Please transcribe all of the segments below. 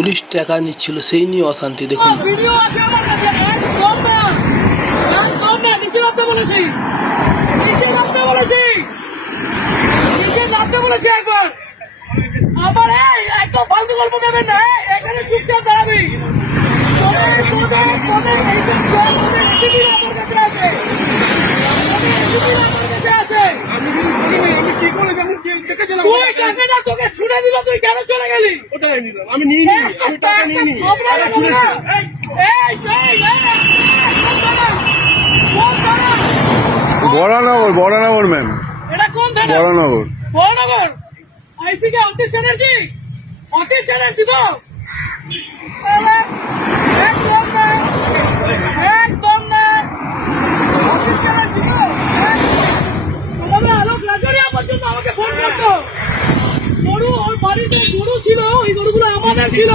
Police টাকা নিচ্ছিল সেই নিয়ে অশান্তি। দেখুন ভিডিও আছে আমার কাছে, একদম না, নিচে নামতে বলেছি, নিচে নামতে বলেছি, নিচে নামতে বলেছি একবার। আমার একদম ফালতু গল্প দেবেন না, এখানে চুপচাপ দাঁড়াবি। তোকে ছুড়ে দিল, তুই কেন চলে গেলি? আমি নিয়ে আমি টাকা নিয়ে নি, টাকা ছুড়েছি। বড়নগর ম্যাম, এটা কোন থানা? বড়নগর। বড়নগর আইসি কে অতীশ চ্যাটার্জি? অতীশ চ্যাটার্জি তো একদম না অতীশ চ্যাটার্জি তো। তবে আলোক লাজরিয়া পর্যন্ত আমাকে ফোন করতো। গরু, ওর বাড়িতে গরু ছিল, ওই গরুগুলো আমাদের ছিল।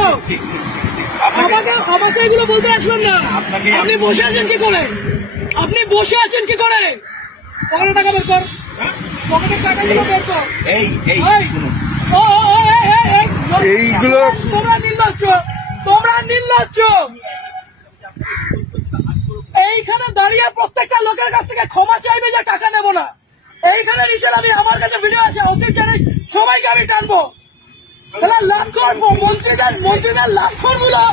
আমাকে এগুলো বলতে আসবেন না। আপনি বসে আছেন কি করে? আপনি বসে আছেন কি করে? পকেটে টাকা বের কর, পকেটের টাকাগুলো বের কর। এইগুলো তোমরা নির্লজ্জ। এইখানে দাঁড়িয়ে প্রত্যেকটা লোকের কাছ থেকে ক্ষমা চাইবে যে টাকা নেবো না। এইখানে নিচের আমি, আমার কাছে ভিডিও আছে, ওদের জানে সবাইকে আমি টানবো। মন্ত্রীদের লাখর গুলো